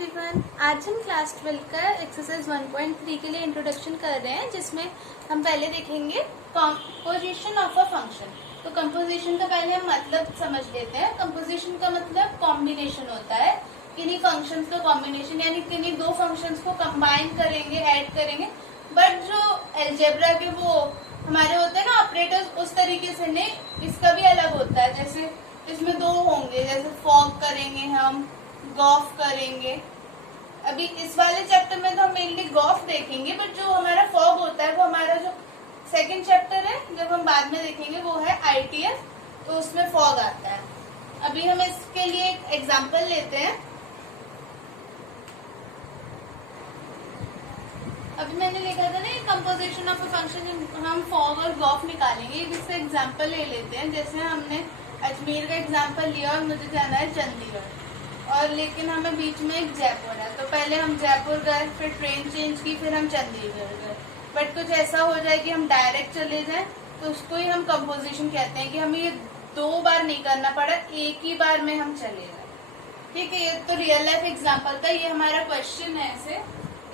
Everyone, आज हम class 12 का एक्सरसाइज 1.3 के लिए इंट्रोडक्शन कर रहे हैं, जिसमें हम पहले देखेंगे कंपोजिशन ऑफ अ फंक्शन। तो कंपोजिशन का पहले हम मतलब समझ लेते हैं। कंपोजिशन का मतलब कॉम्बिनेशन होता है, किन्हीं फंक्शंस का कॉम्बिनेशन, यानी किन्हीं दो फंक्शंस को कंबाइन करेंगे, ऐड करेंगे। बट जो अलजेब्रा के वो हमारे होते हैं ना ऑपरेटर्स, उस तरीके से नहीं, इसका भी अलग होता है। जैसे इसमें दो होंगे, जैसे फॉग करेंगे, हम गॉफ करेंगे। अभी इस वाले चैप्टर में तो हम मेनली गॉफ देखेंगे, बट जो हमारा फॉग होता है वो हमारा जो सेकंड चैप्टर है, जब हम बाद में देखेंगे, वो है आईटीएफ, तो उसमें फॉग आता है। अभी हम इसके लिए एक एग्जांपल लेते हैं। अभी मैंने लिखा था ना कंपोजिशन ऑफ अ फंक्शन, हम फॉग और गॉफ निकालेंगे। इससे एग्जांपल ले लेते हैं। जैसे हमने अजमेर का एग्जांपल लिया और मुझे जाना है चंडीगढ़, और लेकिन हमें बीच में एक जयपुर है, तो पहले हम जयपुर गए, फिर ट्रेन चेंज की, फिर हम चंडीगढ़ गए। बट कुछ ऐसा हो जाए कि हम डायरेक्ट चले जाएं, तो उसको ही हम कंपोजिशन कहते हैं, कि हमें ये दो बार नहीं करना पड़ा, एक ही बार में हम चले गए। ठीक है, ये तो रियल लाइफ एग्जाम्पल था। ये हमारा क्वेश्चन है, ऐसे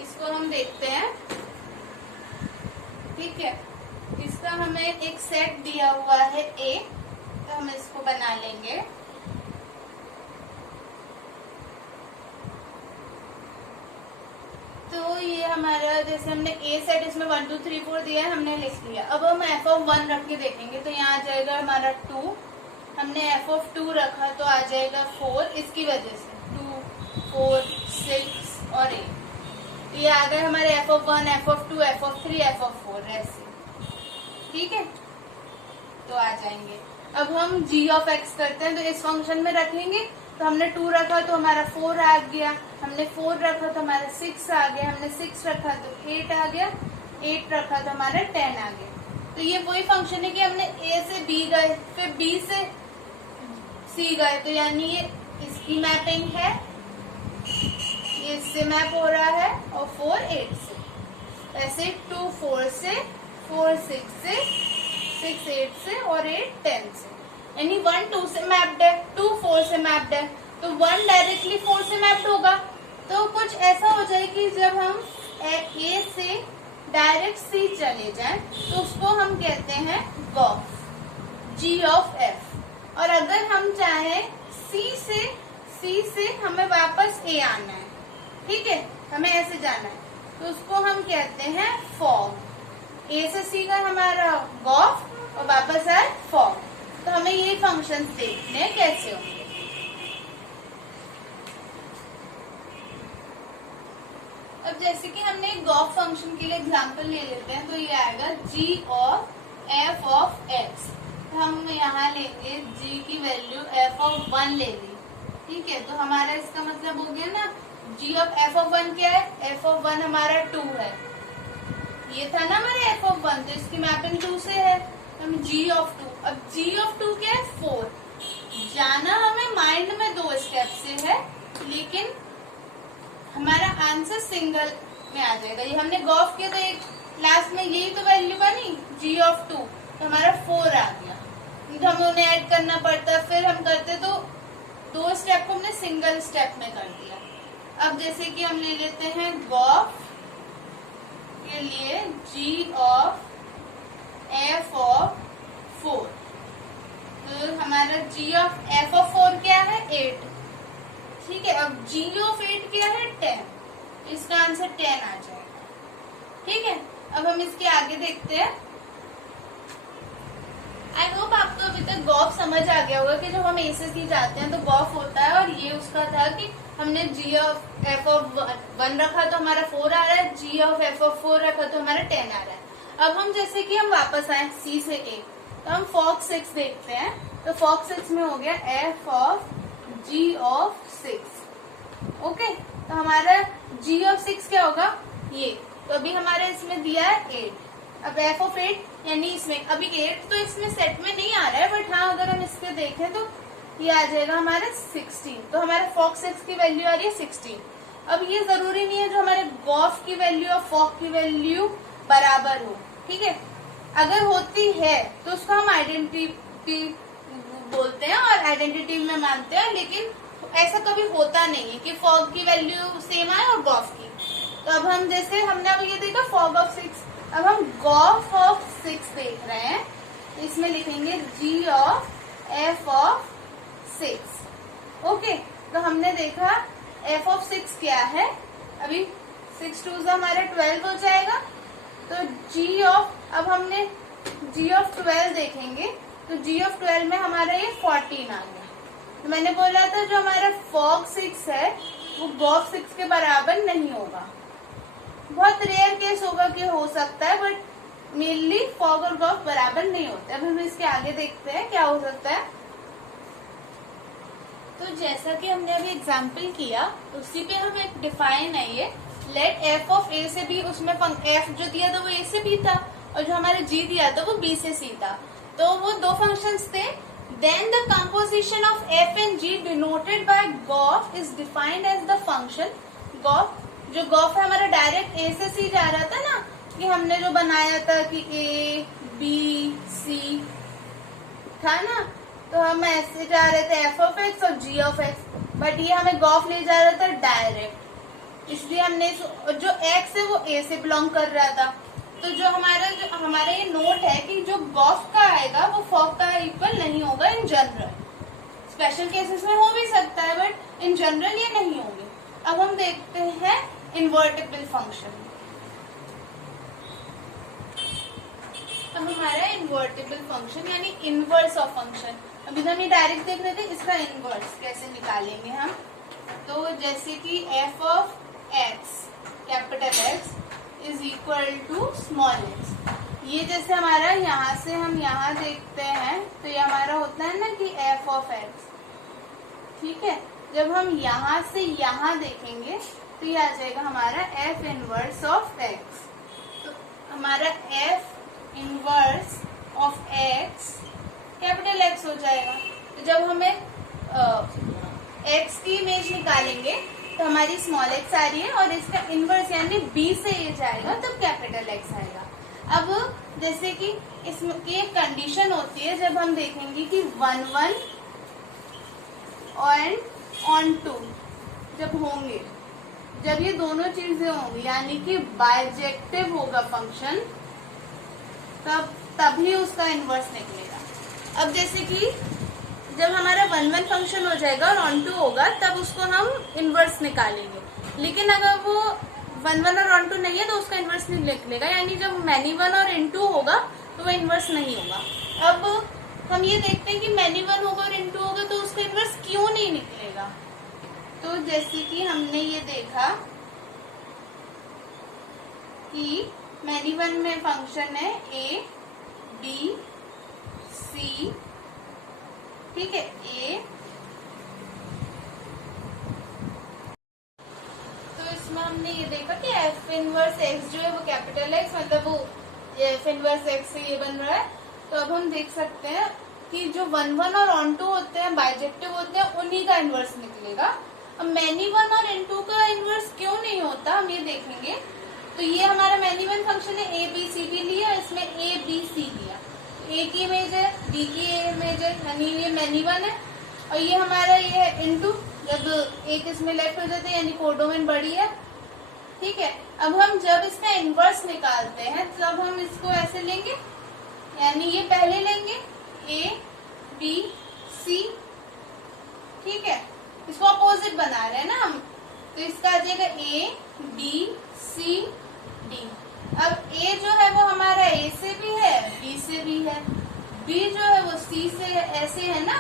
इसको हम देखते हैं। ठीक है, इसका हमें एक सेट दिया हुआ है ए, तो हम इसको बना लेंगे। तो ये हमारा, जैसे हमने ए सेट, इसमें 1 2 3 4 दिया है, हमने लिख लिया। अब हम एफ ऑफ 1 रख के देखेंगे, तो यहाँ आ जाएगा हमारा 2। हमने एफ ऑफ 2 रखा तो आ जाएगा 4, इसकी वजह से 2 4 6 और 8। ये आ गए हमारे F of 1, F of 2, F of 3, F of 4 ऐसे। ठीक है, तो आ जाएंगे। अब हम जी ऑफ एक्स करते हैं, तो इस फंक्शन में रखेंगे। तो हमने 2 रखा तो हमारा 4 आ गया, हमने 4 रखा तो हमारा 6 आ गया, हमने 6 रखा तो 8 आ गया, 8 रखा तो हमारा 10 आ गया। तो ये वही फंक्शन है कि हमने ए से बी गए, फिर बी से सी गए, तो यानी ये इसकी मैपिंग है, ये इससे मैप हो रहा है, और 4 8 से। ऐसे 2 4 से, 4 6 से, 6 8 से, और 8 10 से। यानी 1 2 से मैप्ड है, 2 4 से मैप्ड है, तो 1 डायरेक्टली 4 से मैप्ड होगा। तो कुछ ऐसा हो जाए कि जब हम ए से डायरेक्ट सी चले जाएं, तो उसको हम कहते हैं गॉफ, जी ऑफ एफ। और अगर हम चाहें सी से हमें वापस ए आना है, ठीक है, हमें ऐसे जाना है, तो उसको हम कहते हैं फॉग। ए से सी का हमारा गॉफ और वापस आए फॉग। तो हमें ये फंक्शंस देखने हैं कैसे होंगे। अब जैसे कि हमने एक गॉफ फंक्शन के लिए एग्जांपल ले लेते हैं, तो ये आएगा जी ऑफ एफ ऑफ एक्स। तो हम यहाँ लेंगे जी की वैल्यू एफ ऑफ 1 ले ली। ठीक है, तो हमारा इसका मतलब हो गया ना, जी ऑफ एफ ऑफ 1 क्या है, एफ ऑफ 1 हमारा 2 है। ये था ना हमारे एफ ऑफ 1, तो इसकी मैपिंग 2 से है, तो हम जी ऑफ 2। अब जी ऑफ 2 क्या है, 4। जाना हमें माइंड में 2 स्टेप से है, लेकिन हमारा आंसर सिंगल में आ जाएगा। ये हमने गॉफ किया, तो एक लास्ट में यही तो वैल्यू बनी जी ऑफ 2, तो हमारा 4 आ गया। तो हमें उन्हें ऐड करना पड़ता, फिर हम करते तो 2 स्टेप को हमने सिंगल स्टेप में कर दिया। अब जैसे कि हम ले लेते हैं गॉफ के लिए जी ऑफ एफ ऑफ 4, तो हमारा जी ऑफ एफ ऑफ 4 क्या है, 8। ठीक है, अब जी ऑफ 8 क्या है, 10। इसका आंसर 10 आ जाएगा। ठीक है, अब हम इसके आगे देखते हैं। आई होप आपको अभी तक गॉफ समझ आ गया होगा कि जब हम ए से सी जाते हैं तो गॉफ होता है, और ये उसका था कि हमने जी ऑफ एफ ऑफ 1 रखा तो हमारा 4 आ रहा है, जी ऑफ एफ ऑफ 4 रखा तो हमारा 10 आ रहा है। अब हम जैसे कि हम वापस आए सी से ए, तो हम फॉग 6 देखते हैं। तो फॉग 6 में हो गया f of g of 6। Okay, तो हमारा जी ऑफ 6 क्या होगा, ये। तो अभी हमारे इसमें दिया है 8। अब एफ ऑफ 8 यानी इसमें, अभी 8 तो इसमें सेट में नहीं आ रहा है, बट हाँ अगर हम इसके देखें तो ये आ जाएगा हमारा 16। तो हमारे फॉग 6 की वैल्यू आ रही है 16। अब ये जरूरी नहीं है जो हमारे गॉफ की वैल्यू और फॉग की वैल्यू बराबर हो। ठीक है, अगर होती है तो उसको हम आइडेंटिटी बोलते हैं और आइडेंटिटी में मानते हैं, लेकिन ऐसा कभी होता नहीं है कि फॉग की वैल्यू सेम आए और गॉफ की। तो अब हम जैसे हमने अब ये देखा फॉग ऑफ 6, अब हम गॉफ ऑफ 6 देख रहे हैं, इसमें लिखेंगे g of f of 6। Okay, तो हमने देखा f ऑफ 6 क्या है, अभी 6 2 हमारा 12 हो जाएगा। तो g ऑफ, अब हमने g ऑफ 12 देखेंगे, तो g ऑफ 12 में हमारा ये 14 आ गया। तो मैंने बोला था जो हमारा फॉग 6 है वो गॉफ 6 के बराबर नहीं होगा। बहुत रेयर केस होगा कि हो सकता है, बट मेनली फॉग और गॉफ बराबर नहीं होते। अब हम इसके आगे देखते हैं क्या हो सकता है। तो जैसा कि हमने अभी एग्जाम्पल किया, उसी पे हम एक डिफाइन है ये, लेट f ऑफ a से b, उसमें f जो दिया था वो a से b था और जो हमारा g दिया था वो b से c था। तो वो दो फंक्शंस थे। Then the composition of f and g denoted by gof is defined as the function gof. जो गॉफ है हमारा डायरेक्ट a से c जा रहा था ना, कि हमने जो बनाया था कि a b c था ना, तो हम ऐसे जा रहे थे f ऑफ x और g ऑफ x, बट ये हमें गॉफ ले जा रहा था डायरेक्ट, इसलिए हमने जो x है वो a से बिलोंग कर रहा था। तो जो हमारा ये नोट है कि जो गॉफ का आएगा वो फॉग का इक्वल नहीं होगा इन जनरल। स्पेशल केसेस में हो भी सकता है, बट इन जनरल ये नहीं होंगे। अब हम देखते हैं इन्वर्टिबल फंक्शन। अब हमारा इन्वर्टिबल फंक्शन यानी इनवर्स ऑफ फंक्शन, अभी हम ये डायरेक्ट देख रहे थे, इसका इनवर्स कैसे निकालेंगे हम। तो जैसे कि f of x capital X is equal to small x, ये जैसे हमारा यहाँ से हम यहाँ देखते हैं तो ये हमारा होता है ना कि f ऑफ x, ठीक है। जब हम यहाँ से यहाँ देखेंगे तो ये आ जाएगा हमारा f इनवर्स ऑफ x। तो हमारा f inverse of x capital X हो जाएगा। तो जब हमें x की इमेज निकालेंगे तो हमारी स्मॉल x आ रही है और इसका इनवर्स यानी b से ये जाएगा तब कैपिटल X आएगा। अब जैसे कि इसमें एक कंडीशन होती है, जब हम देखेंगे कि 1 1 और ऑन 2 जब होंगे, जब ये दोनों चीजें होंगी यानी कि बाइजेक्टिव होगा फंक्शन, तभी उसका इनवर्स निकलेगा। अब जैसे कि जब हमारा 1 1 फंक्शन हो जाएगा और ऑन 2 होगा तब उसको हम इनवर्स निकालेंगे, लेकिन अगर वो 1 1 और ऑन 2 नहीं है तो उसका इनवर्स नहीं निकलेगा, यानी जब मैनी 1 और इन 2 होगा तो वो इनवर्स नहीं होगा। अब हम ये देखते हैं कि मैनी 1 होगा और इन 2 होगा तो उसका इनवर्स क्यों नहीं निकलेगा। तो जैसे कि हमने ये देखा कि मैनी 1 में फंक्शन है a b c, ठीक है, a, तो इसमें हमने ये देखा कि f इनवर्स x जो है वो कैपिटल X, मतलब वो f इनवर्स x से ये बन रहा है। तो अब हम देख सकते हैं कि जो 1 1 और ऑन 2 होते हैं बाइजेक्टिव होते हैं, उन्हीं का इनवर्स निकलेगा। अब मैनी 1 और इन 2 का इनवर्स क्यों नहीं होता हम ये देखेंगे। तो ये हमारा मैनी 1 फंक्शन है, a b c d लिया, इसमें a b c लिया, a की इमेज है b की इमेज है, यानी ये मैनी 1 है, और ये हमारा ये है इन 2, जब एक इसमें लेफ्ट हो जाते हैं यानी कोडोमेन बड़ी है, ठीक है। अब हम जब इसका इनवर्स निकालते हैं तब हम इसको ऐसे लेंगे, यानी ये पहले लेंगे a b c, ठीक है, इसको अपोजिट बना रहे हैं ना हम, तो इसका आ जाएगा a b c d। अब a जो है वो हमारा a से भी है b से भी है, b जो है वो c से ऐसे है ना,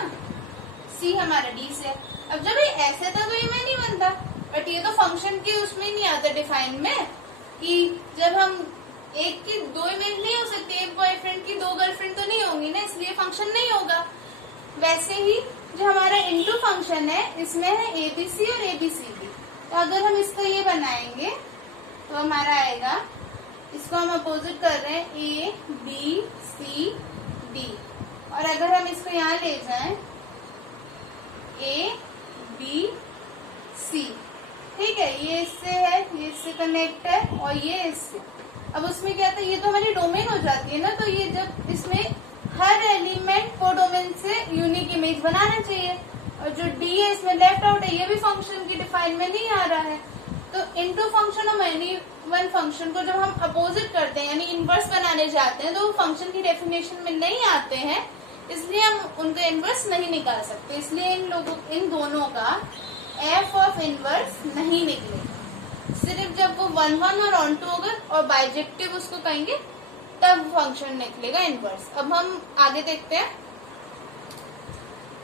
c हमारा d से। अब जब ये ऐसे था तो ये में नहीं बनता, बट ये तो फंक्शन की उसमें नहीं आता डिफाइन में, कि जब हम एक की दो इमेज नहीं हो सकती, एक बॉयफ्रेंड की दो गर्लफ्रेंड तो नहीं होंगी ना, इसलिए फंक्शन नहीं होगा। वैसे ही जो हमारा इनटू फंक्शन है इसमें है एबीसी और एबीसीडी, तो अगर हम इसको ये बनाएंगे तो हमारा आएगा, इसको हम अपोजिट कर रहे हैं ए बी सी डी, और अगर हम इसको यहाँ ले जाएं ए बी सी, ठीक है, ये इससे है, ये इससे कनेक्ट है और ये इससे। अब उसमें क्या था, ये तो हमारी डोमेन हो जाती है ना, तो ये जब इसमें हर एलिमेंट को डोमेन से यूनिक इमेज बनाना चाहिए, और और जो डी है इसमें लेफ्ट आउट है, ये भी फंक्शन की डिफाइन में नहीं आ रहा है। तो इनटू फंक्शन और एनी वन फंक्शन को जब हम अपोजिट करते हैं यानी इनवर्स बनाने जाते हैं तो वो फंक्शन की डेफिनेशन में नहीं आते हैं, इसलिए हम उनका इनवर्स नहीं निकाल सकते। इसलिए इन दोनों का एफ ऑफ इनवर्स नहीं निकलेगा। सिर्फ जब वो 1 1 और ऑन टू होगा और बाइजेक्टिव उसको कहेंगे तब फंक्शन निकलेगा इनवर्स। अब हम आगे देखते हैं।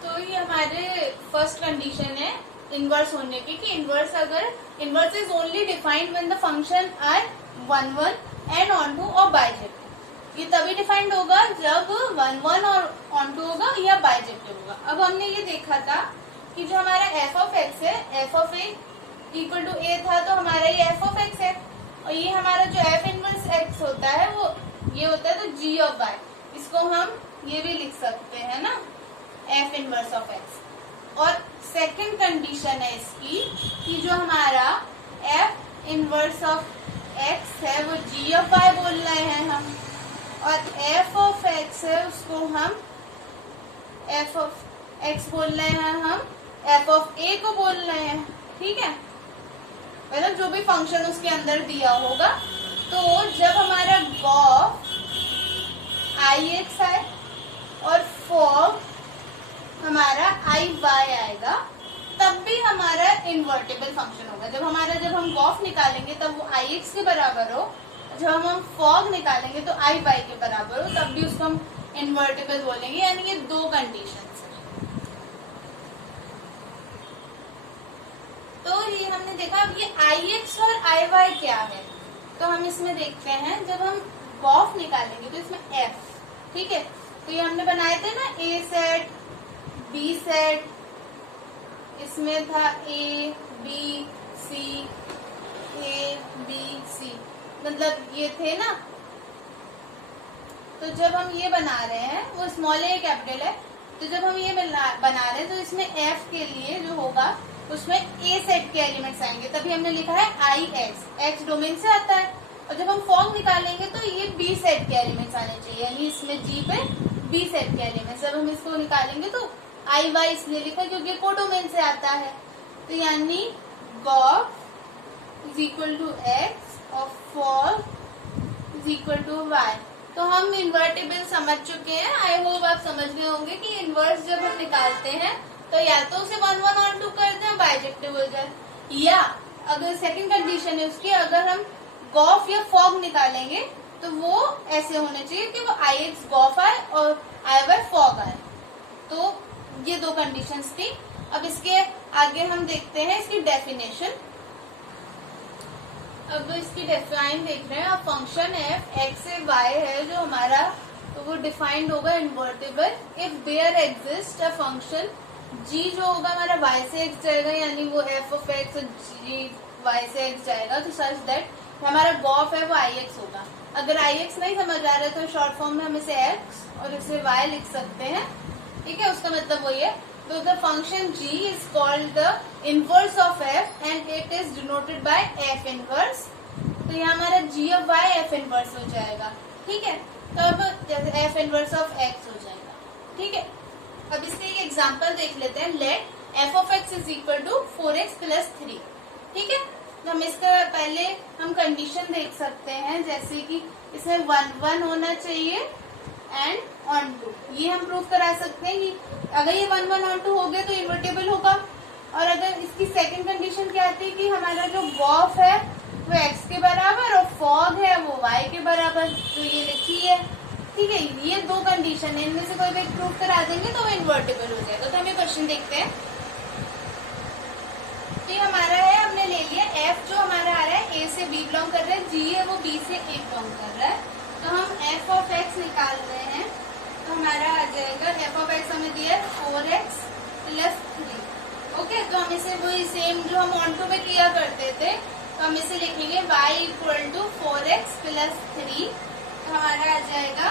तो ये हमारे फर्स्ट कंडीशन है इनवर्स होने की कि inverse is only defined when the function are 1 1 and onto और बाइजेक्टिव। ये तभी डिफाइंड होगा जब 1 1 और ऑन टू होगा या बाइजेक्टिव होगा। अब हमने ये देखा था कि जो हमारा एफ ऑफ एक्स है, F of A equal to A था, तो हमारा ये एफ ऑफ एक्स है और ये हमारा जो एफ इनवर्स एक्स होता है वो ये होता है तो जी ऑफ वाई। इसको हम ये भी लिख सकते हैं ना, एफ इनवर्स ऑफ एक्स। और सेकंड कंडीशन है इसकी कि जो हमारा एफ इनवर्स ऑफ एक्स है वो जी ऑफ वाई बोल रहे हैं हम, और एफ ऑफ एक्स है उसको हम एफ ऑफ एक्स बोल रहे हैं, हम एफ ऑफ ए को बोल रहे हैं। ठीक है, मतलब जो भी फंक्शन उसके अंदर दिया होगा। तो जब हमारा गॉफ आई एक्स आए और फॉग हमारा आई वाई आएगा तब भी हमारा इन्वर्टेबल फंक्शन होगा। जब हम गॉफ निकालेंगे तब वो आई एक्स के बराबर हो, जब हम फॉग निकालेंगे तो आई वाई के बराबर हो, तब भी उसको हम इन्वर्टेबल बोलेंगे। यानी ये दो कंडीशन है। तो ये हमने देखा। अब ये आई एक्स और आई वाई क्या है तो हम इसमें देखते हैं। जब हम गॉफ निकालेंगे तो इसमें एफ, ठीक है, तो ये हमने बनाए थे ना ए सेट बी सेट, इसमें था A B C, A B C, मतलब ये थे ना। तो जब हम ये बना रहे हैं वो स्मॉल ए कैपिटल है, तो जब हम ये बना रहे हैं तो इसमें एफ के लिए जो होगा उसमें ए सेट के एलिमेंट्स आएंगे। तभी हमने लिखा है आई एक्स, एक्स डोमेन से आता है। और जब हम फॉग निकालेंगे तो ये बी सेट के एलिमेंट्स आने चाहिए, यानी इसमें जी पे बी सेट के एलिमेंट्स। जब हम इसको निकालेंगे तो आई वाई इसलिए लिखा क्योंकि कोडोमेन से आता है। तो यानी gof is equal to X और fog is equal to Y. तो हम इन्वर्टेबल समझ चुके हैं। आई होप आप समझ गए होंगे कि इन्वर्स जब हम निकालते हैं तो या तो उसे 1 1 ऑन टू करते हैं बाइजेक्टिव हो जाए, या अगर सेकंड कंडीशन है उसकी अगर हम गॉफ या फॉग निकालेंगे तो वो ऐसे होने चाहिए कि वो आई एक्स गॉफ आए और आई वाई फॉग आए। तो ये दो कंडीशंस थी। अब इसके आगे हम देखते हैं इसकी डेफिनेशन। अब इसकी डिफाइन देख रहे हैं। अब फंक्शन एफ एक्स से वाई है जो हमारा, तो वो डिफाइंड होगा invertible if there exist a function G जो होगा हमारा y से x जाएगा, यानी वो f ऑफ x और g y से x जाएगा, तो सच दैट हमारा गॉफ है वो आई एक्स होगा। अगर आई एक्स नहीं समझ आ रहा है तो शॉर्ट फॉर्म में हम इसे x और इसे y लिख सकते हैं। ठीक है, उसका मतलब वही है। तो the function g is called the inverse of f and it is denoted by f inverse. तो यहाँ हमारा g of y f inverse हो जाएगा। ठीक है, तो अब जैसे f इनवर्स ऑफ x हो जाएगा। ठीक है, अब इसके एक एग्जांपल देख लेते हैं। Let f of x is equal to 4x plus 3। ठीक है, तो हम इसका पहले हम कंडीशन देख सकते हैं, जैसे कि इसमें 1 1 होना चाहिए एंड ऑन टू। ये हम प्रूव करा सकते हैं कि अगर ये 1 1 ऑन टू हो गया तो इन्वर्टेबल होगा। और अगर इसकी सेकंड कंडीशन क्या आती है कि हमारा जो गॉफ है वो x के बराबर और फॉग है वो y के बराबर, तो ये लिखी है। ठीक है, ये दो कंडीशन है, इनमें से कोई भी एक प्रूव करा देंगे तो वो इन्वर्टेबल हो जाएगा। तो हमें क्वेश्चन देखते हैं। तो ये हमारा है, हमने ले लिया f जो हमारा आ रहा है a से b बिलोंग कर रहा है, g है वो b से a बिलोंग कर रहा है। तो हम f ऑफ x निकाल रहे हैं, तो हमारा आ जाएगा f ऑफ x हमें दिया 4x प्लस 3। ओके, तो हम इसे वही सेम जो हम ऑन टू में किया करते थे, तो हम इसे लिखेंगे y equal to 4x plus 3। तो हमारा आ जाएगा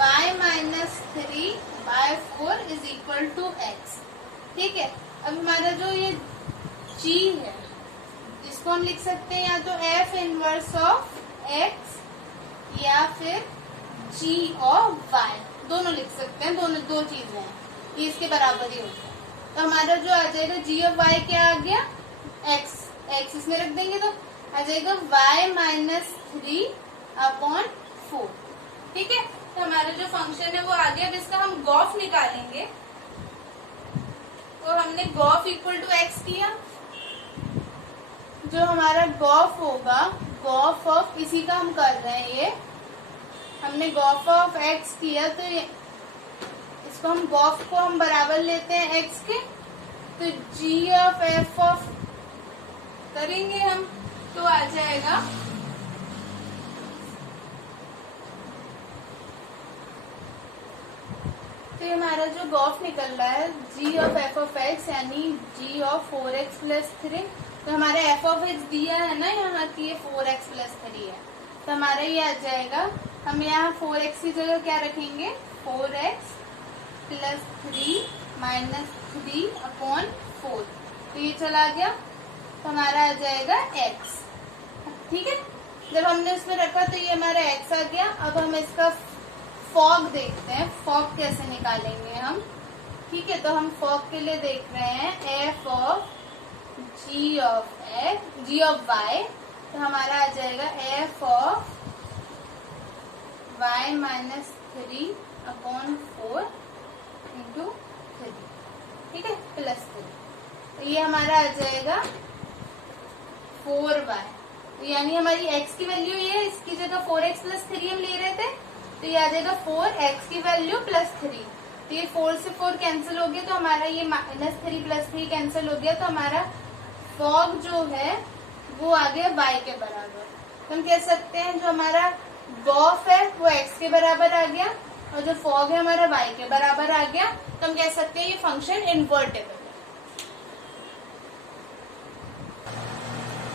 y minus 3 by 4 is equal to x। ठीक है, अब हमारा जो ये g है इसको हम लिख सकते हैं या तो f इनवर्स ऑफ x या फिर g ऑफ y, दोनों लिख सकते हैं। दोनों दो चीजें हैं। ये इसके बराबर ही होता है। तो हमारा जो आ जाएगा जी ऑफ वाई क्या आ गया, एक्स, एक्स इसमें रख देंगे तो आ जाएगा y माइनस 3/4। ठीक है, तो हमारा जो फंक्शन है वो आ गया। अब इसका हम गॉफ निकालेंगे, तो हमने गॉफ इक्वल टू एक्स किया। जो हमारा गॉफ होगा, गॉफ ऑफ इसी का हम कर रहे हैं, ये हमने गॉफ ऑफ एक्स किया, तो इसको हम गॉफ को हम बराबर लेते हैं एक्स के, तो जी ऑफ एफ ऑफ करेंगे हम, तो आ जाएगा तो ये हमारा जो गॉफ निकल रहा है जी ऑफ एफ ऑफ एक्स यानी जी ऑफ 4x प्लस 3। तो हमारा एफ ऑफ एक्स दिया है ना यहाँ की, ये 4x प्लस 3 है, तो हमारा ये आ जाएगा। हम यहाँ 4x की जगह क्या रखेंगे, 4x प्लस 3 माइनस 3/4, तो ये चला गया, तो हमारा आ जाएगा x। ठीक है, जब हमने उसमें रखा तो ये हमारा x आ गया। अब हम इसका फॉग देखते हैं, फॉग कैसे निकालेंगे हम। ठीक है, तो हम फॉग के लिए देख रहे हैं f of g of y, तो हमारा आ जाएगा f of y minus 3/4 into 3, ठीक है, प्लस 3, तो ये हमारा आ जाएगा 4y। तो यानी हमारी x की वैल्यू ये है, इसकी जगह 4x प्लस 3 हम ले रहे थे, तो ये आ जाएगा 4x की वैल्यू प्लस 3। तो ये 4 से 4 कैंसिल हो गया, तो हमारा ये माइनस 3 प्लस 3 कैंसिल हो गया, तो हमारा फॉग जो है वो आ गया y के बराबर। तो हम कह सकते हैं जो हमारा गॉफ है वो x के बराबर आ गया, और जो फॉग है हमारा y के बराबर आ गया। तो हम कह सकते हैं ये फंक्शन इन्वर्टेबल है।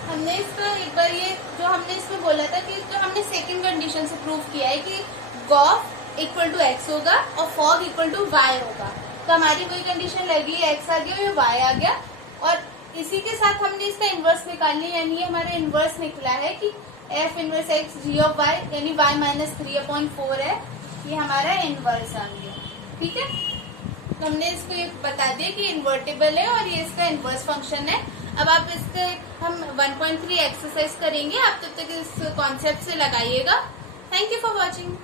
हमने इसका एक बार ये जो हमने इसमें बोला था कि जो हमने सेकंड कंडीशन से प्रूव किया है कि गॉफ इक्वल टू एक्स होगा और फॉग इक्वल टू वाई होगा, तो हमारी वही कंडीशन लगी, एक्स आ गया और वाई आ गया, और इसी के साथ हमने इसका इन्वर्स निकाल लिया, यानी ये हमारा इन्वर्स निकला है कि f inverse x g of y यानी y माइनस 3/4 है, ये हमारा इन्वर्स आ गया। ठीक है, तो हमने इसको ये बता दिया कि इन्वर्टेबल है और ये इसका इन्वर्स फंक्शन है। अब आप इसके हम 1.3 एक्सरसाइज करेंगे, आप तब तक इस कॉन्सेप्ट से लगाइएगा। Thank you for watching.